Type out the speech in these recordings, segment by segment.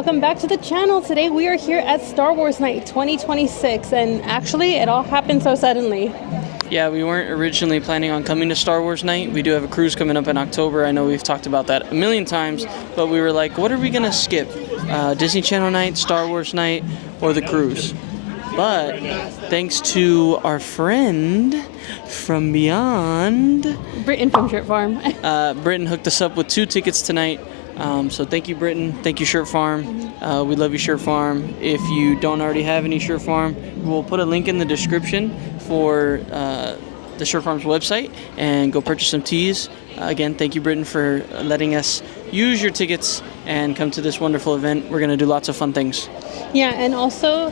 welcome back to the channel. Today we are here at Star Wars Night 2026, and actually it all happened so suddenly. Yeah, we weren't originally planning on coming to Star Wars Night. We do have a cruise coming up in October. I know we've talked about that a million times, but we were like, what are we gonna skip? Disney Channel Night, Star Wars Night, or the cruise? But thanks to our friend from beyond, Britton from Shirt Farm. Britton hooked us up with 2 tickets tonight. So thank you, Britton. Thank you, Shirt Farm. We love you, Shirt Farm. If you don't already have any Shirt Farm, we'll put a link in the description for the Shirt Farm's website and go purchase some tees. Again, thank you, Britton, for letting us use your tickets and come to this wonderful event. We're going to do lots of fun things. Yeah, and also,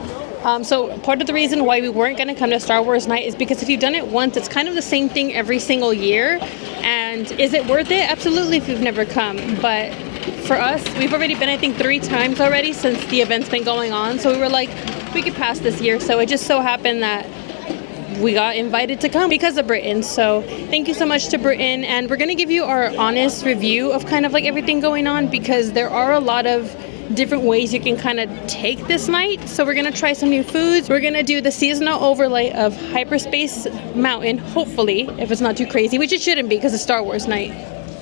so part of the reason why we weren't going to come to Star Wars Night is because if you've done it once, it's kind of the same thing every single year. And is it worth it? Absolutely, if you've never come. But for us, we've already been, I think, 3 times already since the event's been going on. So we were like, we could pass this year. So it just so happened that we got invited to come because of Britton. So thank you so much to Britton. And we're going to give you our honest review of kind of like everything going on, because there are a lot of different ways you can kind of take this night. So we're going to try some new foods. We're going to do the seasonal overlay of Hyperspace Mountain, hopefully, if it's not too crazy, which it shouldn't be because it's Star Wars Night.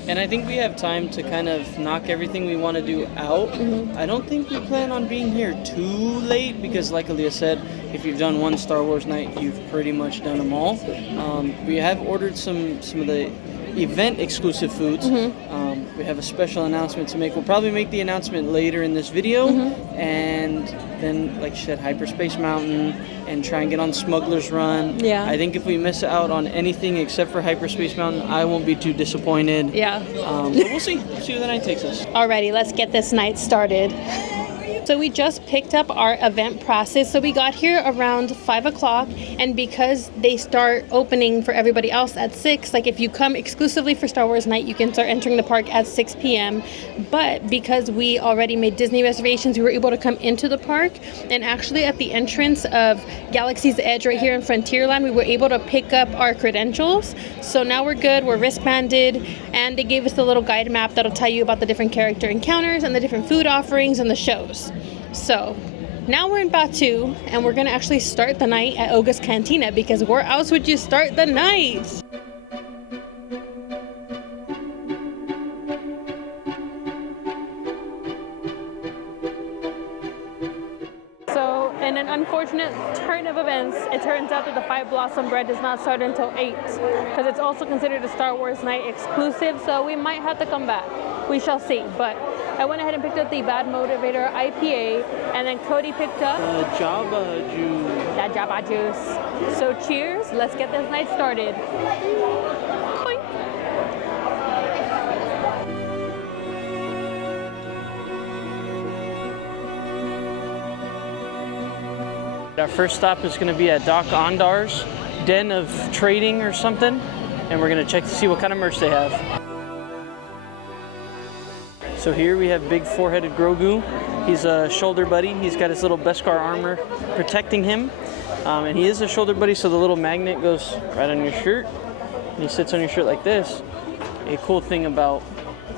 And I think we have time to kind of knock everything we want to do out. I don't think we plan on being here too late because, like Aaliyah said, if you've done one Star Wars Night, you've pretty much done them all. We have ordered some of the event exclusive foods. We have a special announcement to make. We'll probably make the announcement later in this video, and then, like you said, Hyperspace Mountain, and try and get on Smuggler's Run. Yeah. I think if we miss out on anything except for Hyperspace Mountain, I won't be too disappointed. Yeah. But we'll see. We'll see where the night takes us. Alrighty, let's get this night started. So we just picked up our event process. So we got here around 5 o'clock, and because they start opening for everybody else at 6, like if you come exclusively for Star Wars Night, you can start entering the park at 6 p.m. But because we already made Disney reservations, we were able to come into the park, and actually at the entrance of Galaxy's Edge right here in Frontierland, we were able to pick up our credentials. So now we're good, we're wristbanded, and they gave us the little guide map that'll tell you about the different character encounters and the different food offerings and the shows. So now we're in Batu, and we're gonna actually start the night at Oga's Cantina, because where else would you start the night? So in an unfortunate turn of events, it turns out that the Five Blossom Bread does not start until 8, because it's also considered a Star Wars Night exclusive, so we might have to come back. We shall see. But I went ahead and picked up the Bad Motivator IPA, and then Cody picked up Java Juice. that Java Juice. So cheers, let's get this night started. Boing. Our first stop is going to be at Doc Ondar's Den of Trading or something, and we're going to check to see what kind of merch they have. So here we have Big Four-Headed Grogu. He's a shoulder buddy. He's got his little Beskar armor protecting him. And he is a shoulder buddy, so the little magnet goes right on your shirt. And he sits on your shirt like this. A cool thing about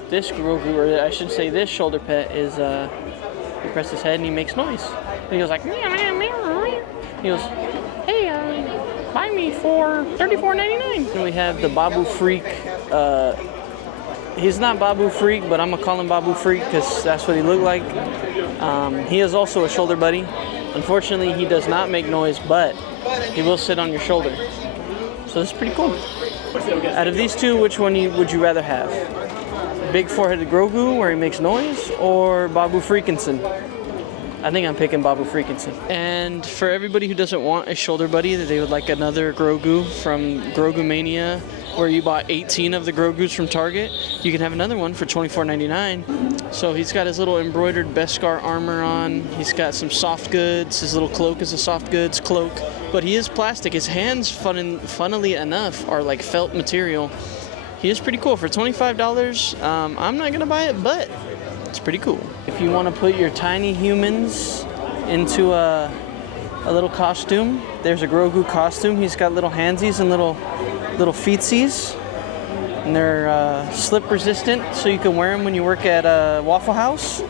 this Grogu, or I should say this shoulder pet, is you press his head and he makes noise. And he goes like, meow, meow, meow. He goes, hey, buy me for $34.99. And we have the Babu Freak. He's not Babu Freak, but I'm gonna call him Babu Freak because that's what he looked like. He is also a shoulder buddy. Unfortunately, he does not make noise, but he will sit on your shoulder. So this is pretty cool. Out of these two, which one would you rather have? Big Four-Headed Grogu, where he makes noise, or Babu Freakinson? I think I'm picking Babu Freakinson. And for everybody who doesn't want a shoulder buddy, that they would like another Grogu from Grogu Mania, where you bought 18 of the Grogus from Target, you can have another one for $24.99. So he's got his little embroidered Beskar armor on. He's got some soft goods. His little cloak is a soft goods cloak, but he is plastic. His hands, funnily enough, are like felt material. He is pretty cool for $25. I'm not gonna buy it, but it's pretty cool. If you want to put your tiny humans into a little costume, there's a Grogu costume. He's got little handsies and little feetsies, and they're slip resistant, so you can wear them when you work at Waffle House.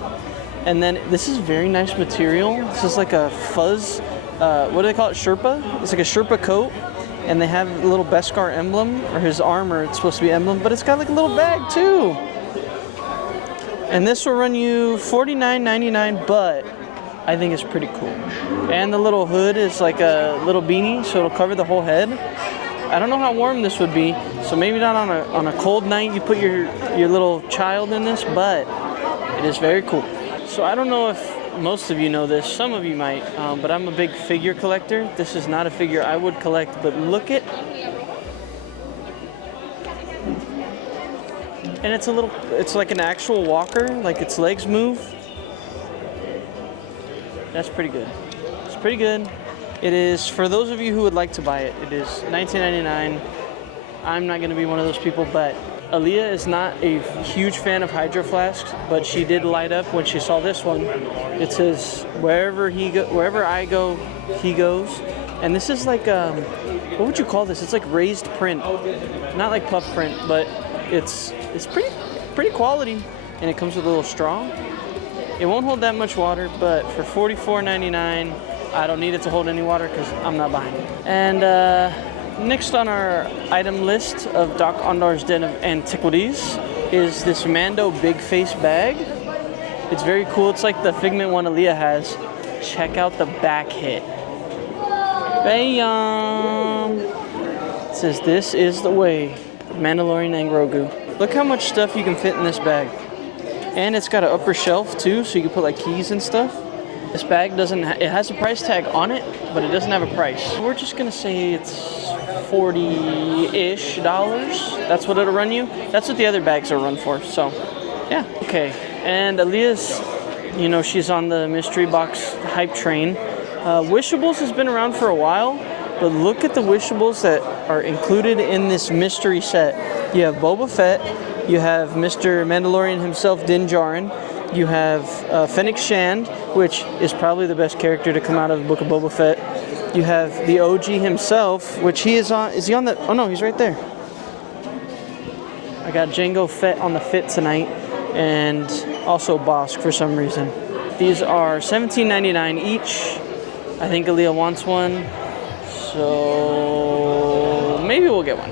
And then this is very nice material. This is like a fuzz, what do they call it, Sherpa? It's like a Sherpa coat. And they have a little Beskar emblem, or his armor, it's supposed to be emblem, but it's got like a little bag too. And this will run you $49.99, but I think it's pretty cool. And the little hood is like a little beanie, so it'll cover the whole head. I don't know how warm this would be, so maybe not on a cold night you put your little child in this, but it is very cool. So I don't know if most of you know this, some of you might, but I'm a big figure collector. This is not a figure I would collect, but look at, and it's like an actual walker, like its legs move. That's pretty good. It's pretty good. It is, for those of you who would like to buy it, it is $19.99. I'm not going to be one of those people, but Aaliyah is not a huge fan of Hydro Flasks, but she did light up when she saw this one. It says, wherever I go, he goes. And this is like, what would you call this? It's like raised print. Not like puff print, but it's pretty quality. And it comes with a little straw. It won't hold that much water, but for $44.99, I don't need it to hold any water because I'm not buying it. And next on our item list of Doc Ondar's Den of Antiquities is this Mando Big Face bag. It's very cool. It's like the Figment one Aaliyah has. Check out the back hit. Bam! It says, "This is the way." Mandalorian and Grogu. Look how much stuff you can fit in this bag. And it's got an upper shelf too, so you can put like keys and stuff. This bag it has a price tag on it, but it doesn't have a price. We're just gonna say it's $40-ish. That's what it'll run you. That's what the other bags are run for, so yeah. Okay, and Aaliyah's, she's on the mystery box hype train. Wishables has been around for a while, but look at the Wishables that are included in this mystery set. You have Boba Fett, you have Mr. Mandalorian himself, Din Djarin. You have Fennec Shand, which is probably the best character to come out of the Book of Boba Fett. You have the OG himself, which he is on. Is he on the? Oh no, he's right there. I got Jango Fett on the fit tonight, and also Bosk for some reason. These are $17.99 each. I think Aaliyah wants one, so maybe we'll get one.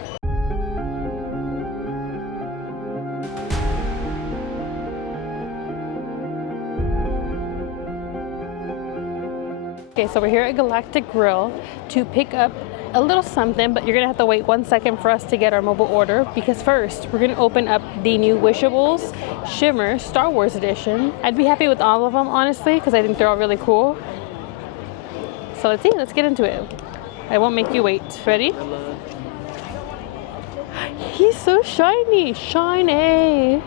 Okay, so we're here at Galactic Grill to pick up a little something, but you're gonna have to wait 1 second for us to get our mobile order, because first we're gonna open up the new Wishables Shimmer Star Wars Edition. I'd be happy with all of them, honestly, because I think they're all really cool. So let's see, let's get into it. I won't make you wait. Ready? He's so shiny, shiny.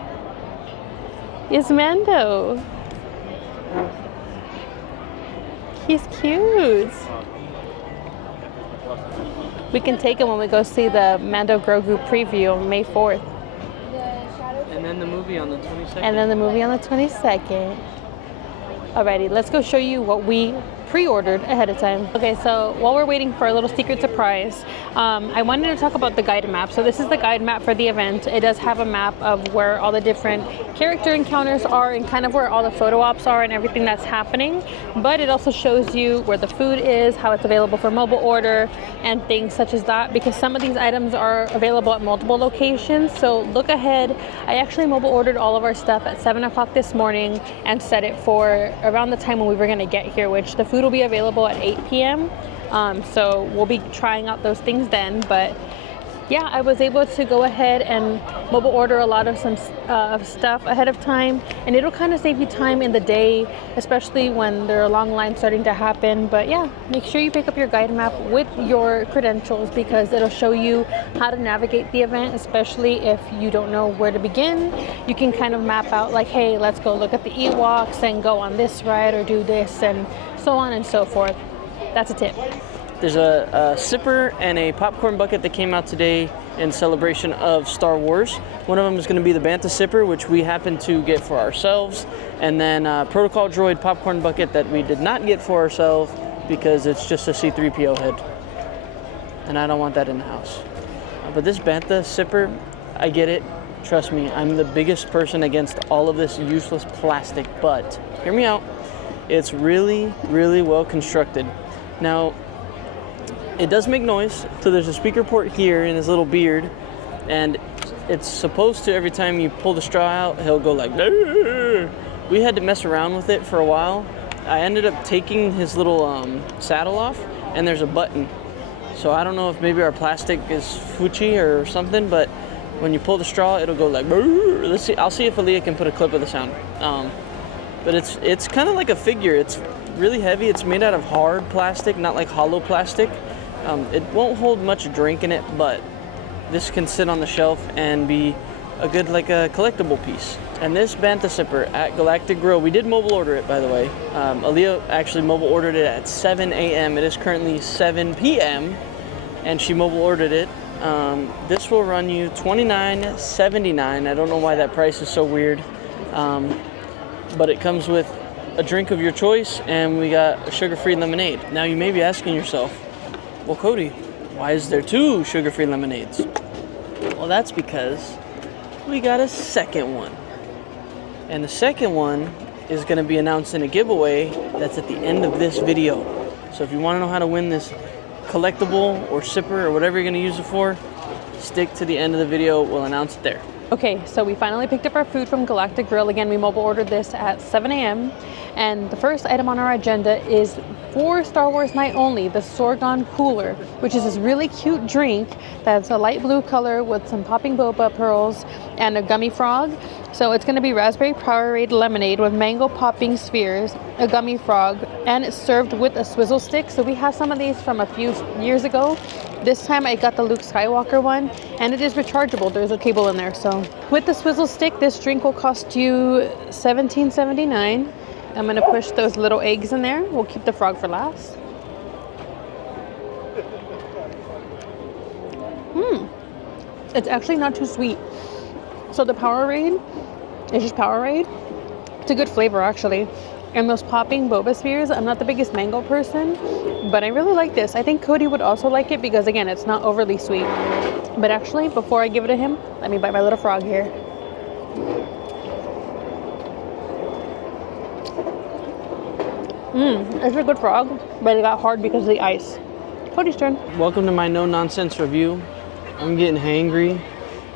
It's Mando. He's cute. We can take him when we go see the Mando Grogu preview on May 4th. And then the movie on the 22nd. Alrighty, let's go show you what we pre-ordered ahead of time. Okay, so while we're waiting for a little secret surprise, I wanted to talk about the guide map. So this is the guide map for the event. It does have a map of where all the different character encounters are and kind of where all the photo ops are and everything that's happening. But it also shows you where the food is, how it's available for mobile order, and things such as that, because some of these items are available at multiple locations. So look ahead. I actually mobile ordered all of our stuff at 7 o'clock this morning and set it for around the time when we were gonna get here, which the food will be available at 8 p.m. So we'll be trying out those things then, but yeah, I was able to go ahead and mobile order a lot of some stuff ahead of time, and it'll kind of save you time in the day, especially when there are long lines starting to happen. But yeah, make sure you pick up your guide map with your credentials, because it'll show you how to navigate the event, especially if you don't know where to begin. You can kind of map out like, hey, let's go look at the Ewoks and go on this ride or do this, and so on and so forth. That's a tip. There's a sipper and a popcorn bucket that came out today in celebration of Star Wars. One of them is going to be the Bantha sipper, which we happen to get for ourselves, and then Protocol Droid popcorn bucket that we did not get for ourselves because it's just a C-3PO head, and I don't want that in the house. But this Bantha sipper, I get it. Trust me, I'm the biggest person against all of this useless plastic, but hear me out. It's really, really well constructed. Now, it does make noise, so there's a speaker port here in his little beard, and it's supposed to, every time you pull the straw out, he'll go like, "Arr!" We had to mess around with it for a while. I ended up taking his little saddle off, and there's a button. So I don't know if maybe our plastic is fuchi or something, but when you pull the straw, it'll go like, "Arr!" Let's see. I'll see if Aaliyah can put a clip of the sound. But it's kind of like a figure. It's really heavy. It's made out of hard plastic, not like hollow plastic. It won't hold much drink in it, but this can sit on the shelf and be a good, like a collectible piece. And this bantha sipper at Galactic Grill, we did mobile order it, by the way. Aaliyah actually mobile ordered it at 7 a.m. It is currently 7 p.m. and she mobile ordered it. This will run you $29.79. I don't know why that price is so weird. But it comes with a drink of your choice, and we got a sugar-free lemonade. Now you may be asking yourself, well, Cody, why is there 2 sugar-free lemonades? Well, that's because we got a second one. And the second one is going to be announced in a giveaway that's at the end of this video. So if you want to know how to win this collectible or sipper or whatever you're going to use it for, stick to the end of the video. We'll announce it there. Okay, so we finally picked up our food from Galactic Grill. Again, we mobile ordered this at 7 a.m. And the first item on our agenda is for Star Wars night only, the Sorgon Cooler, which is this really cute drink that's a light blue color with some popping boba pearls and a gummy frog. So it's going to be raspberry Powerade lemonade with mango popping spheres, a gummy frog, and it's served with a swizzle stick. So we have some of these from a few years ago. This time I got the Luke Skywalker one, and it is rechargeable. There's a cable in there. So with the swizzle stick, this drink will cost you $17.79. I'm gonna push those little eggs in there. We'll keep the frog for last. It's actually not too sweet. So the Powerade is just Powerade. It's a good flavor actually. And those popping boba spheres, I'm not the biggest mango person, but I really like this. I think Cody would also like it because again, it's not overly sweet. But actually, before I give it to him, let me bite my little frog here. It's a good frog, but it got hard because of the ice. Cody's turn. Welcome to my no-nonsense review. I'm getting hangry.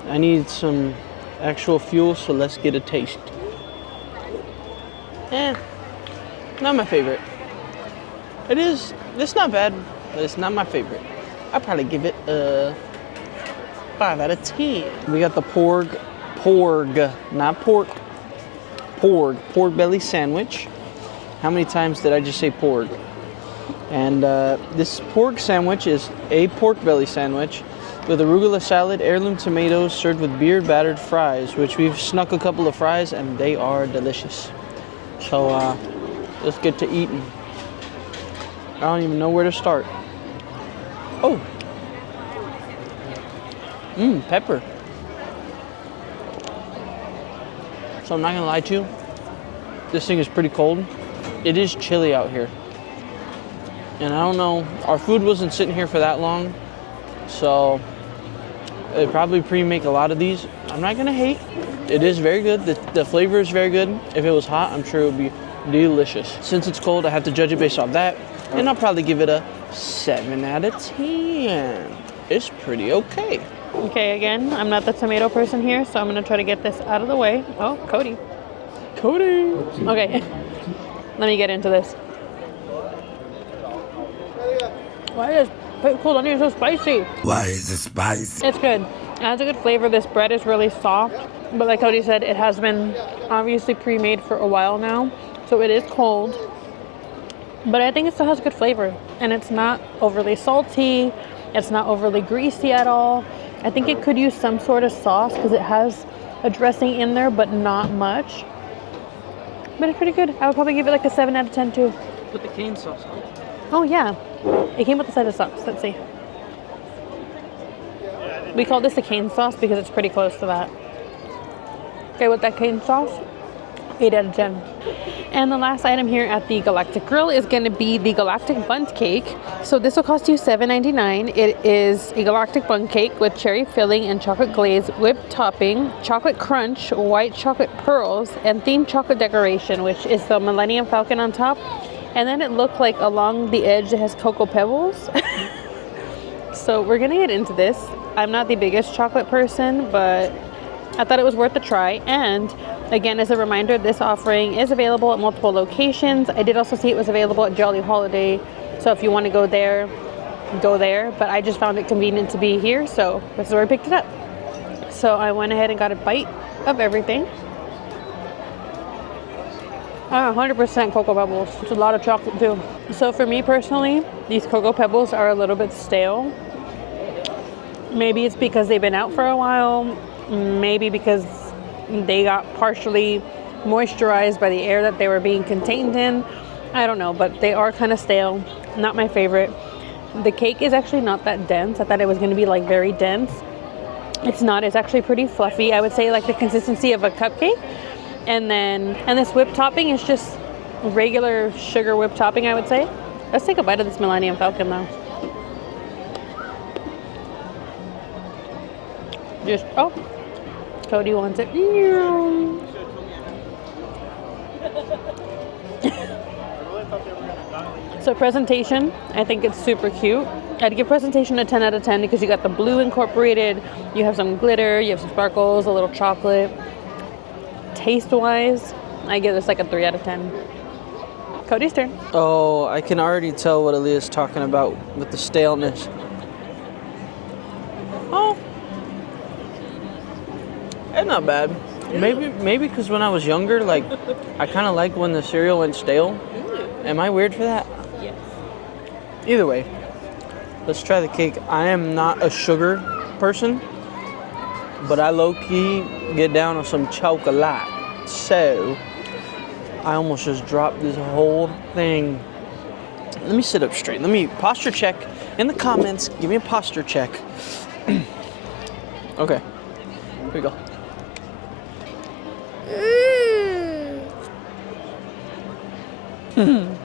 I need some actual fuel, so let's get a taste. Not my favorite. It's not bad, but it's not my favorite. I'd probably give it a 5 out of 10. We got the porg, not pork, pork belly sandwich. How many times did I just say porg? And this pork sandwich is a pork belly sandwich with arugula salad, heirloom tomatoes, served with beer battered fries, which we've snuck a couple of fries and they are delicious. So let's get to eating. I don't even know where to start. Oh. Pepper. So I'm not gonna lie to you. This thing is pretty cold. It is chilly out here. And I don't know, our food wasn't sitting here for that long. So they probably pre-make a lot of these. I'm not gonna hate. It is very good. The flavor is very good. If it was hot, I'm sure it would be delicious. Since it's cold, I have to judge it based off that. And I'll probably give it a 7 out of 10. It's pretty okay. Okay, again, I'm not the tomato person here, so I'm gonna try to get this out of the way. Oh, Cody. Okay, let me get into this. Why is pickled onion so spicy? Why is it spicy? It's good. It has a good flavor. This bread is really soft, but like Cody said, it has been obviously pre-made for a while now, so it is cold. But I think it still has good flavor, and it's not overly salty. It's not overly greasy at all. I think it could use some sort of sauce because it has a dressing in there, but not much. But it's pretty good. I would probably give it like a 7 out of 10 too. Put the cane sauce on. Oh yeah, it came with a side of sauce. Let's see. We call this a cane sauce because it's pretty close to that. Okay, with that cane sauce, 8 out of 10. And the last item here at the Galactic Grill is going to be the Galactic Bundt Cake. So this will cost you $7.99. It is a Galactic Bundt Cake with cherry filling and chocolate glaze, whipped topping, chocolate crunch, white chocolate pearls, and themed chocolate decoration, which is the Millennium Falcon on top. And then it looked like along the edge it has cocoa pebbles. So we're going to get into this. I'm not the biggest chocolate person, but I thought it was worth a try. And again, as a reminder, this offering is available at multiple locations. I did also see it was available at Jolly Holiday. So if you want to go there, go there. But I just found it convenient to be here, so this is where I picked it up. So I went ahead and got a bite of everything. 100% Cocoa Pebbles. It's a lot of chocolate too. So for me personally, these Cocoa Pebbles are a little bit stale. Maybe it's because they've been out for a while. Maybe because they got partially moisturized by the air that they were being contained in. I don't know, but they are kind of stale. Not my favorite. The cake is actually not that dense. I thought it was going to be like very dense. It's not. It's actually pretty fluffy. I would say like the consistency of a cupcake. And this whipped topping is just regular sugar whipped topping, I would say. Let's take a bite of this Millennium Falcon though. Oh, Cody wants it. So presentation, I think it's super cute. I'd give presentation a 10 out of 10 because you got the blue incorporated, you have some glitter, you have some sparkles, a little chocolate. Taste-wise, I give this like a 3 out of 10. Cody's turn. Oh, I can already tell what Aaliyah's talking about with the staleness. Oh, it's not bad. Maybe because when I was younger, like, I kind of like when the cereal went stale. Am I weird for that? Yes. Either way, let's try the cake. I am not a sugar person, but I low-key get down on some chocolate. So, I almost just dropped this whole thing. Let me sit up straight. Let me posture check in the comments. Give me a posture check. Okay, here we go. I'm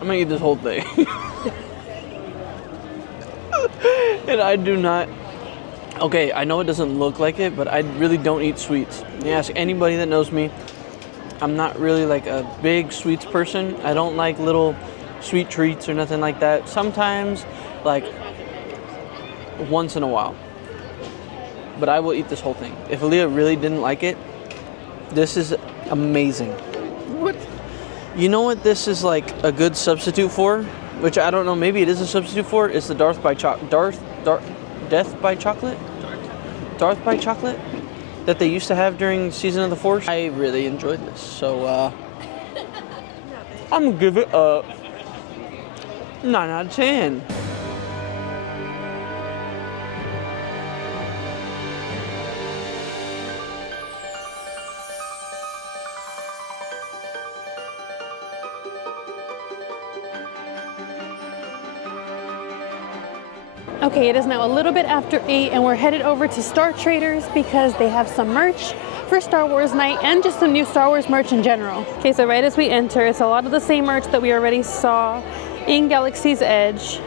gonna eat this whole thing. And I do not. Okay, I know it doesn't look like it, but I really don't eat sweets. You ask anybody that knows me, I'm not really like a big sweets person. I don't like little sweet treats or nothing like that. Sometimes, like, once in a while. But I will eat this whole thing. If Aaliyah really didn't like it, this is amazing. What? You know what this is like a good substitute for? Which I don't know, maybe it is a substitute for? It's the Death by Chocolate? Darth by Chocolate that they used to have during Season of the Force. I really enjoyed this, so I'm gonna give it a 9 out of 10. Okay, it is now a little bit after 8 and we're headed over to Star Traders because they have some merch for Star Wars Night and just some new Star Wars merch in general. Okay, so right as we enter, it's a lot of the same merch that we already saw in Galaxy's Edge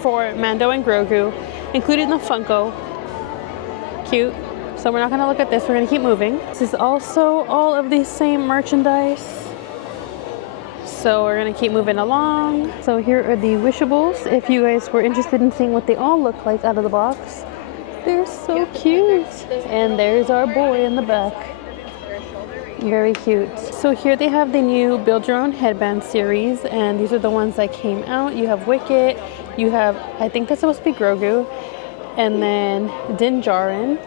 for Mando and Grogu, including the Funko. Cute. So we're not gonna look at this, we're gonna keep moving. This is also all of the same merchandise. So we're gonna keep moving along. So here are the Wishables. If you guys were interested in seeing what they all look like out of the box. They're so cute. And there's our boy in the back. Very cute. So here they have the new Build Your Own Headband series. And these are the ones that came out. You have Wicket. You have, I think that's supposed to be Grogu. And then Din Djarin.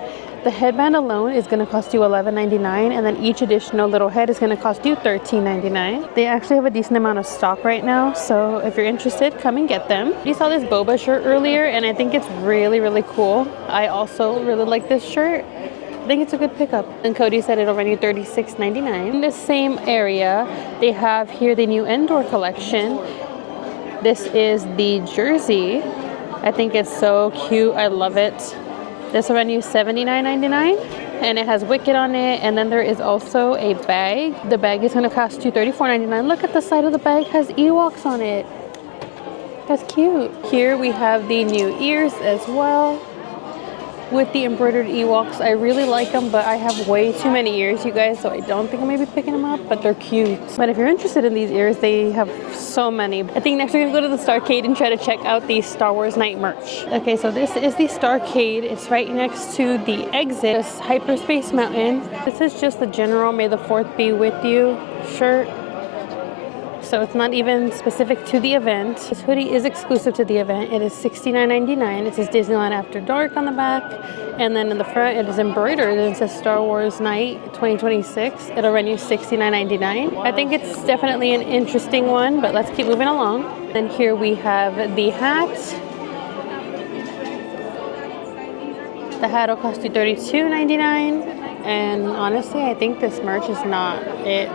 The headband alone is going to cost you $11.99, and then each additional little head is going to cost you $13.99. They actually have a decent amount of stock right now, so if you're interested, come and get them. You saw this Boba shirt earlier, and I think it's really, really cool. I also really like this shirt. I think it's a good pickup. And Cody said it'll run you $36.99. In the same area, they have here the new Endor collection. This is the jersey. I think it's so cute. I love it. This will run you $79.99. and it has Wicked on it. And then there is also a bag. The bag is going to cost you $34.99. Look at the side of the bag, has Ewoks on it. That's cute. Here we have the new ears as well with the embroidered Ewoks. I really like them, but I have way too many ears, you guys, so I don't think I'm gonna be picking them up, but they're cute. But if you're interested in these ears, they have so many. I think next we're gonna go to the Starcade and try to check out the Star Wars Night merch. Okay, so this is the Starcade. It's right next to the exit. It's Hyperspace Mountain. This is just the general May the 4th be with you shirt. So it's not even specific to the event. This hoodie is exclusive to the event. It is $69.99. It says Disneyland After Dark on the back. And then in the front, it is embroidered. It says Star Wars Night 2026. It'll run you $69.99. I think it's definitely an interesting one, but let's keep moving along. And here we have the hat. The hat will cost you $32.99. And honestly, I think this merch is not it.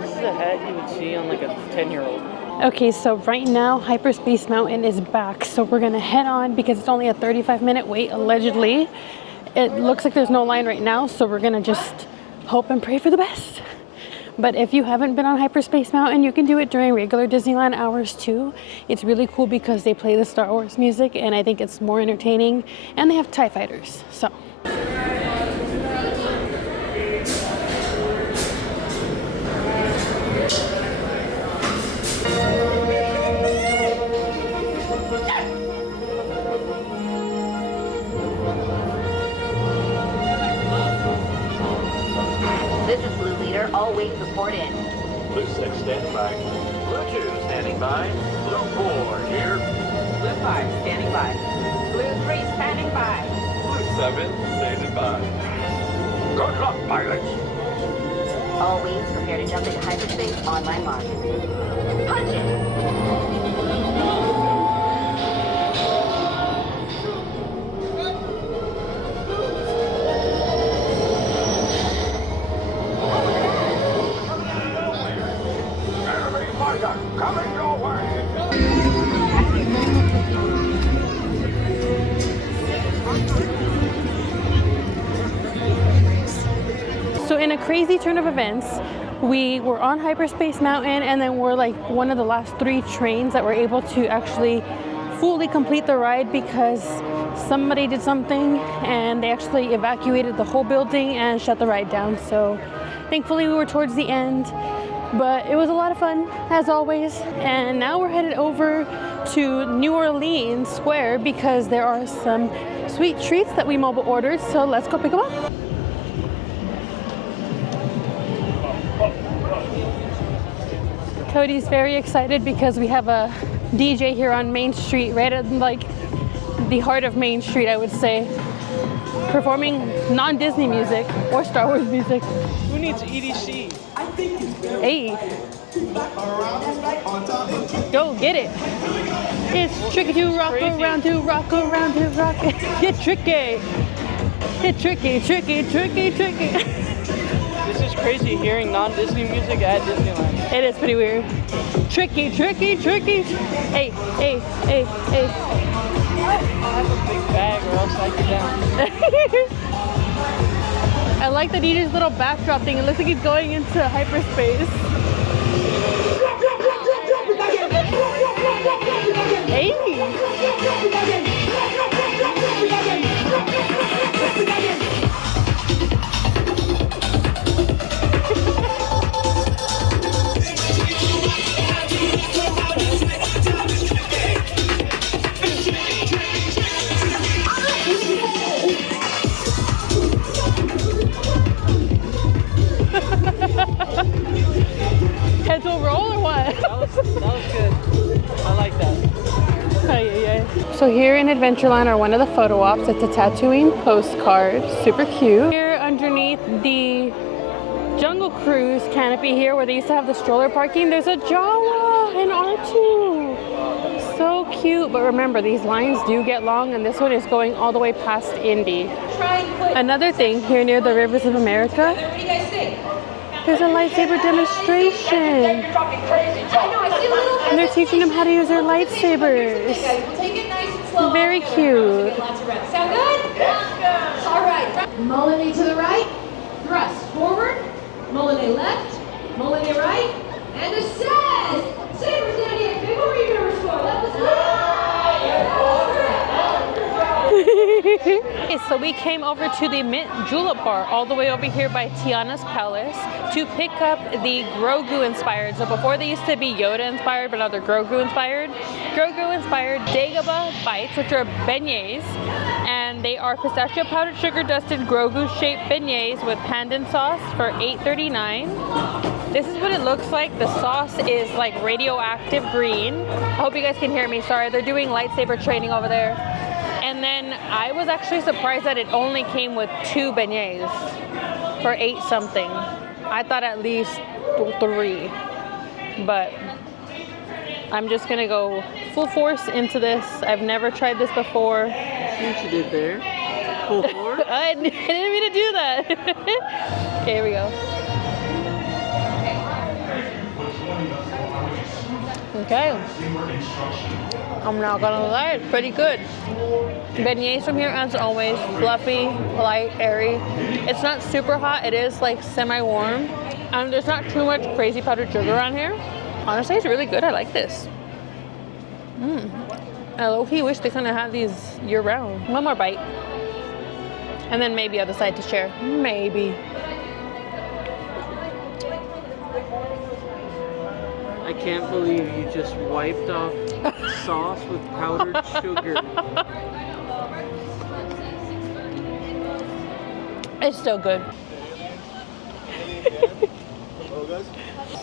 This is a hat you would see on like a 10-year-old. Okay, so right now Hyperspace Mountain is back, so we're gonna head on because it's only a 35-minute wait allegedly. It looks like there's no line right now, so we're gonna just hope and pray for the best. But if you haven't been on Hyperspace Mountain, you can do it during regular Disneyland hours too. It's really cool because they play the Star Wars music, and I think it's more entertaining, and they have TIE fighters, so. This is Blue Leader. All wings report in. Blue 6 standing by. Blue 2 standing by. Blue 4 here. Blue 5 standing by. Blue 3 standing by. Blue 7 standing by. Good luck, pilots. All wings prepare to jump into hyperspace on my mark. Punch it! Coming your way! So in a crazy turn of events, we were on Hyperspace Mountain, and then we're like one of the last 3 trains that were able to actually fully complete the ride because somebody did something and they actually evacuated the whole building and shut the ride down. So thankfully we were towards the end, but it was a lot of fun as always. And now we're headed over to New Orleans Square because there are some sweet treats that we mobile ordered. So let's go pick them up. Cody's very excited because we have a DJ here on Main Street, right at like the heart of Main Street, I would say, performing non-Disney music or Star Wars music. Who needs EDC? Hey, go get it. It's tricky to rock around, to rock around, to rock. Get tricky. Get tricky, tricky, tricky, tricky. This is crazy hearing non-Disney music at Disneyland. It is pretty weird. Tricky, tricky, tricky. Hey, hey, hey, hey. I have a big bag or else I get down. I like the DJ's little backdrop thing. It looks like he's going into hyperspace. Hey! Heads will roll or what? That was good. I like that. So here in Adventureland are one of the photo ops. It's a Tatooine postcard. Super cute. Here underneath the Jungle Cruise canopy here where they used to have the stroller parking, there's a Jawa and R2. So cute, but remember these lines do get long, and this one is going all the way past Indy. Another thing here near the Rivers of America, there's a lightsaber demonstration. And they're teaching them how to use their lightsabers. Very cute. Sound good? All right. Molinet to the right, thrust forward, Molinet left, Molinet right, and assess! Saber standing at big reader score. That was Okay, so we came over to the Mint Julep Bar all the way over here by Tiana's Palace to pick up the Grogu inspired. So before they used to be Yoda inspired, but now they're Grogu inspired. Grogu inspired Dagobah bites, which are beignets, and they are pistachio powdered sugar dusted Grogu shaped beignets with pandan sauce for $8.39. This is what it looks like. The sauce is like radioactive green. I hope you guys can hear me. Sorry, they're doing lightsaber training over there. And then I was actually surprised that it only came with 2 beignets for 8 something. I thought at least 3, but I'm just gonna go full force into this. I've never tried this before. See what you did there? Full force? I didn't mean to do that. Okay, here we go. Okay. I'm not gonna lie, it's pretty good. Beignets from here, as always, fluffy, light, airy. It's not super hot, it is like semi-warm. And there's not too much crazy powdered sugar on here. Honestly, it's really good, I like this. I low-key wish they couldn't have these year-round. One more bite. And then maybe other side to share, maybe. I can't believe you just wiped off sauce with powdered sugar. It's still good.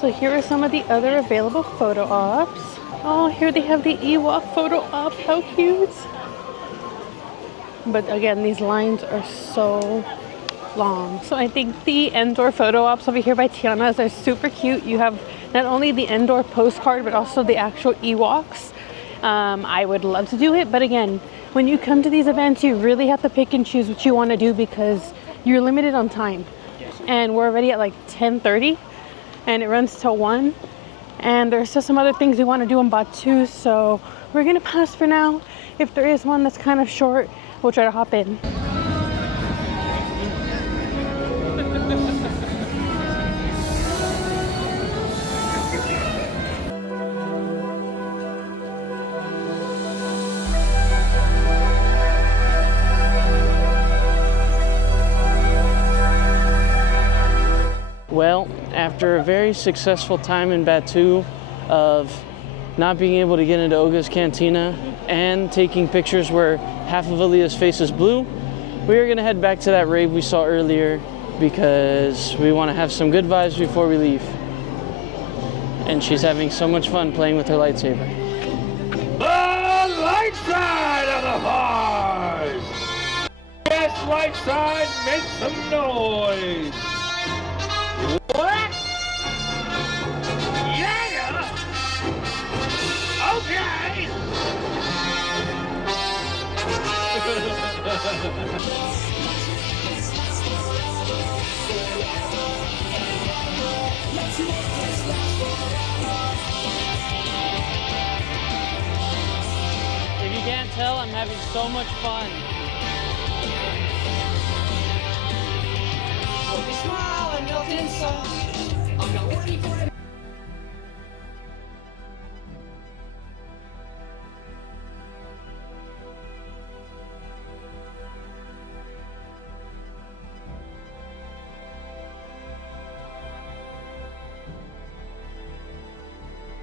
So here are some of the other available photo ops. Oh, here they have the Ewok photo op. How cute. But again, these lines are so long. So I think the Endor photo ops over here by Tiana's are super cute. You have not only the Endor postcard, but also the actual Ewoks. I would love to do it, but again, when you come to these events, you really have to pick and choose what you want to do because you're limited on time. And we're already at like 10:30, and it runs till 1. And there's still some other things we want to do in Batu, so we're gonna pass for now. If there is one that's kind of short, we'll try to hop in. Well, after a very successful time in Batu of not being able to get into Oga's Cantina and taking pictures where half of Aaliyah's face is blue, we are gonna head back to that rave we saw earlier because we wanna have some good vibes before we leave. And she's having so much fun playing with her lightsaber. The light side of the horse! Yes, light side, make some noise! What? Yeah! Okay! If you can't tell, I'm having so much fun.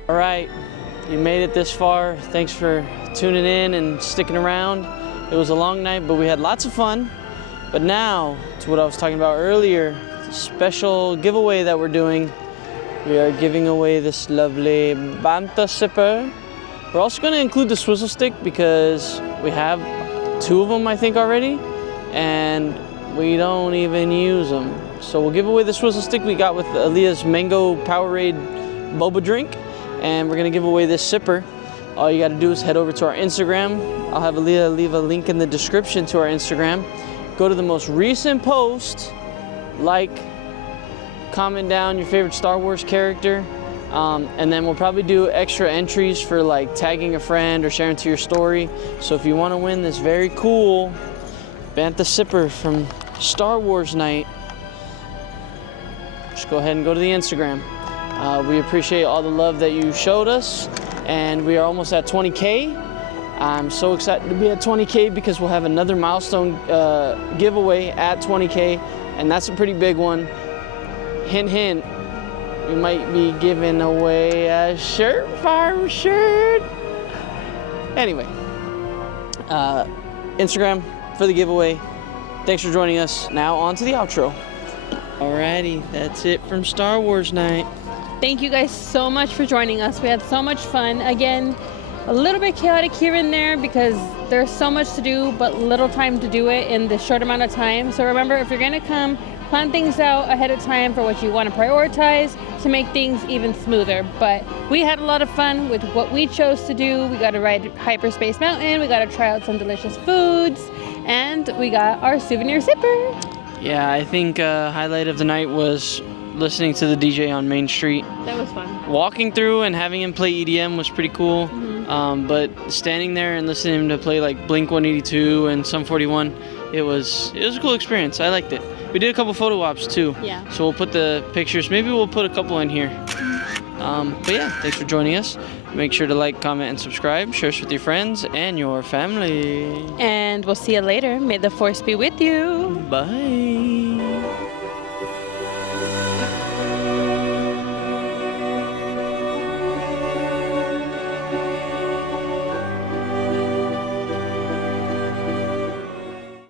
All right, you made it this far. Thanks for tuning in and sticking around. It was a long night, but we had lots of fun. But now, to what I was talking about earlier, the special giveaway that we're doing. We are giving away this lovely bantha sipper. We're also going to include the swizzle stick because we have 2 of them, I think, already, and we don't even use them. So we'll give away the swizzle stick we got with Aaliyah's Mango Powerade boba drink, and we're going to give away this sipper. All you got to do is head over to our Instagram. I'll have Aaliyah leave a link in the description to our Instagram. Go to the most recent post, like, comment down your favorite Star Wars character, and then we'll probably do extra entries for like tagging a friend or sharing to your story. So if you want to win this very cool bantha sipper from Star Wars Night, just go ahead and go to the Instagram. We appreciate all the love that you showed us, and we are almost at 20K. I'm so excited to be at 20K because we'll have another milestone giveaway at 20K, and that's a pretty big one. Hint, hint, we might be giving away a shirt, farm shirt. Anyway, Instagram for the giveaway. Thanks for joining us. Now on to the outro. Alrighty, that's it from Star Wars Night. Thank you guys so much for joining us. We had so much fun. Again, a little bit chaotic here and there because there's so much to do but little time to do it in this short amount of time. So remember, if you're gonna come, plan things out ahead of time for what you want to prioritize to make things even smoother. But we had a lot of fun with what we chose to do. We got to ride Hyperspace Mountain, we got to try out some delicious foods, and we got our souvenir zipper. Yeah, I think highlight of the night was listening to the DJ on Main Street. That was fun. Walking through and having him play EDM was pretty cool. But standing there and listening to him to play like Blink 182 and Sum 41, it was a cool experience. I liked it. We did a couple photo ops too. Yeah. So we'll put the pictures. Maybe we'll put a couple in here. But yeah, thanks for joining us. Make sure to like, comment, and subscribe. Share us with your friends and your family. And we'll see you later. May the force be with you. Bye.